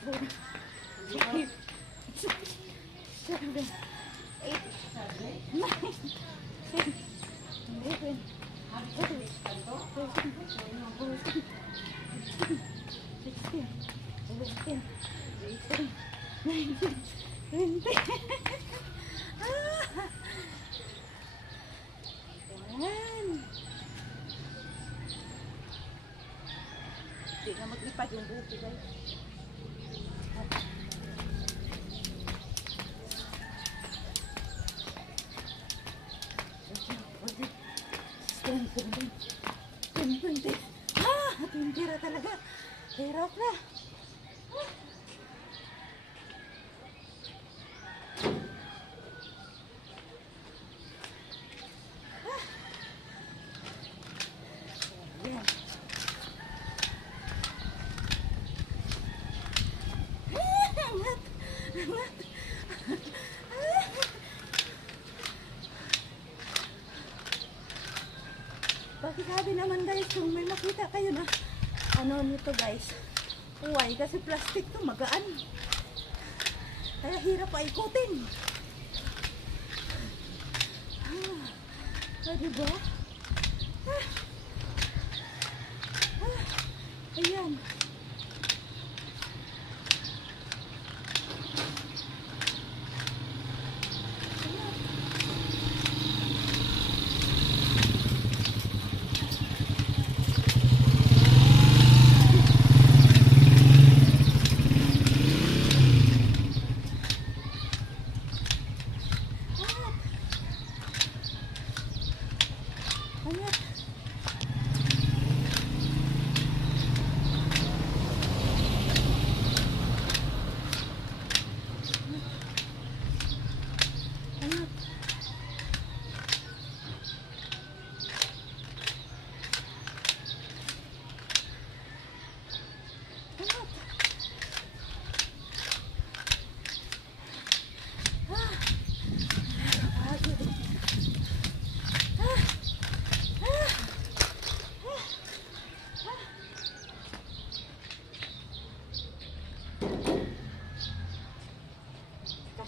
Hindi na maglipad yung buhok ko, guys. Tintira talaga. Hirap na. Pakisabi naman guys, kung may makita kayo na ano nito guys, uway kasi plastic to, magaan, kaya hirap paikutin. Diba? Ayan.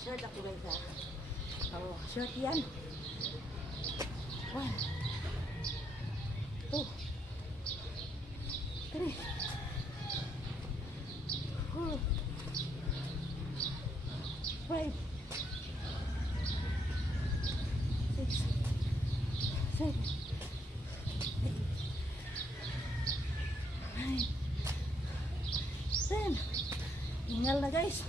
Short ako guys ha. Oh, short yan. 1, 2, 3, 4, 5, 6, 7, 8, 9, 10. Hingal na guys.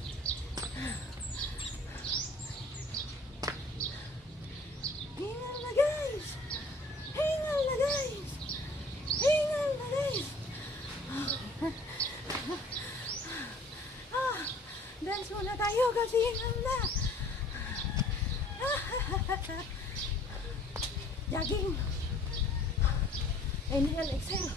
Dance muna tayo kasi hingal na. Jogging. Inhale, exhale.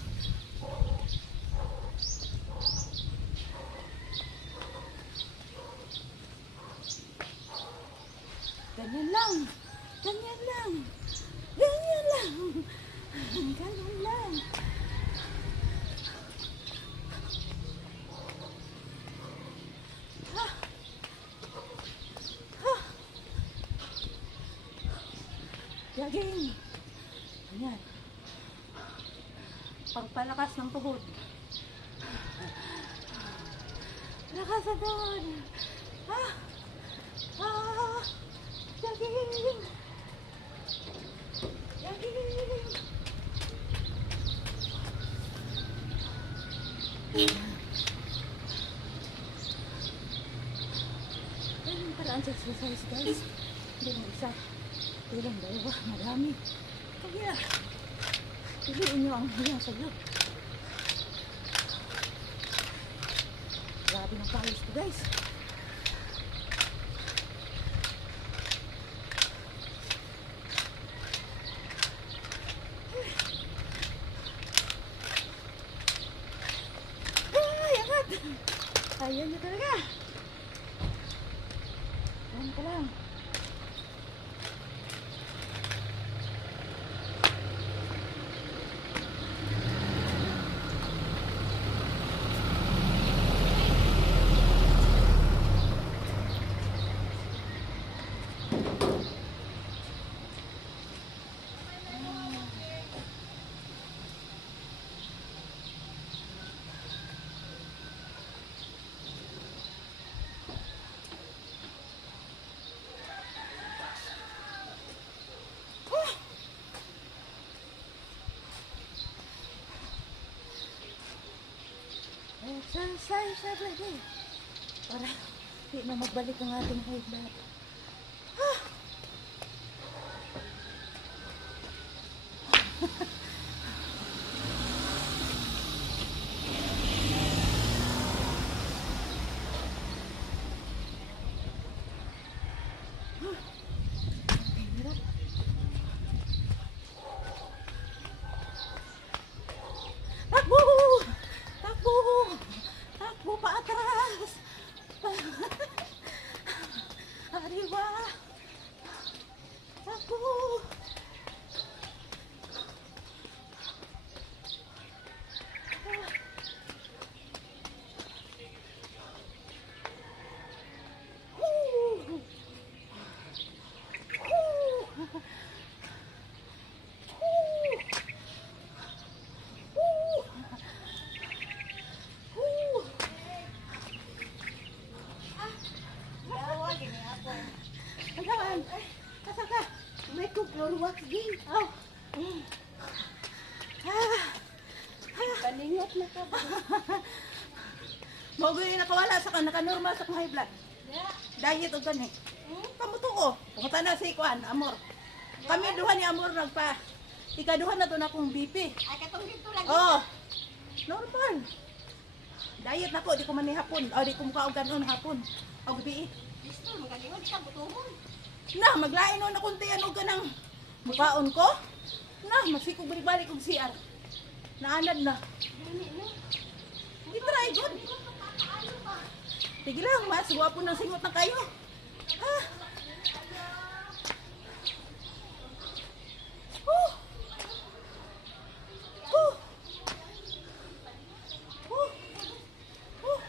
Ganyan lang. Ganyan lang. Ganyan lang. Ganyan lang. Jogging. Ayan. Pagpalakas ng tuhod. Lakas sa tuhod. Jogging. Jogging. Ayan paraan sa exercise guys. Hindi mo isa. Ilang dalawa, marami. Kaya, piliin nyo ang hiyang sayo. Grabe ng pawis ko guys. Ay, angat! Ayan nyo talaga. Ayan ka lang. Exercise every day. Para di na magbalik ang ating high blood. Ah! Takbo! Takbo! Takbo pa atras! Arriba! Takbo! Ayan! Asa ka? May kuklor wax din. Oh. Paningot na ka ba? Mogo yung nakawala sa naka-normal sa high blood. Diet o gani. Kamuto ko. Pumunta na si Kuan, Amor. Kami duha ni Amor nagpa. Ikaduha na to na kong BP. Ay, katong dito lagi. Oh. Normal. Diet na ko, di ko man ni hapon. O, di ko mukha og ganon hapon. O, gabi. Gusto, magalingon, di ka butuhon. Na, maglain o na kunti ano ka ng mukhaon ko. Na, masikog balik-balik og CR. Naanad na. Dili na. I-try good. Sige lang, mas guwapo ng singot na kayo. Ha? Oh. Oh. Oh. Oh.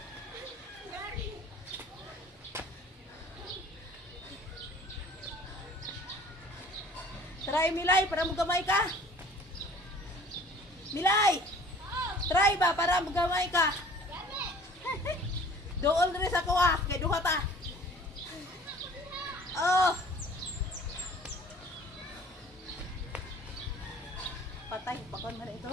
Try Milay para magamay ka. Milay! Try ba para magamay ka? Dool rin sa kuha, kay duha ta. Oh. Patay, pakon man ito.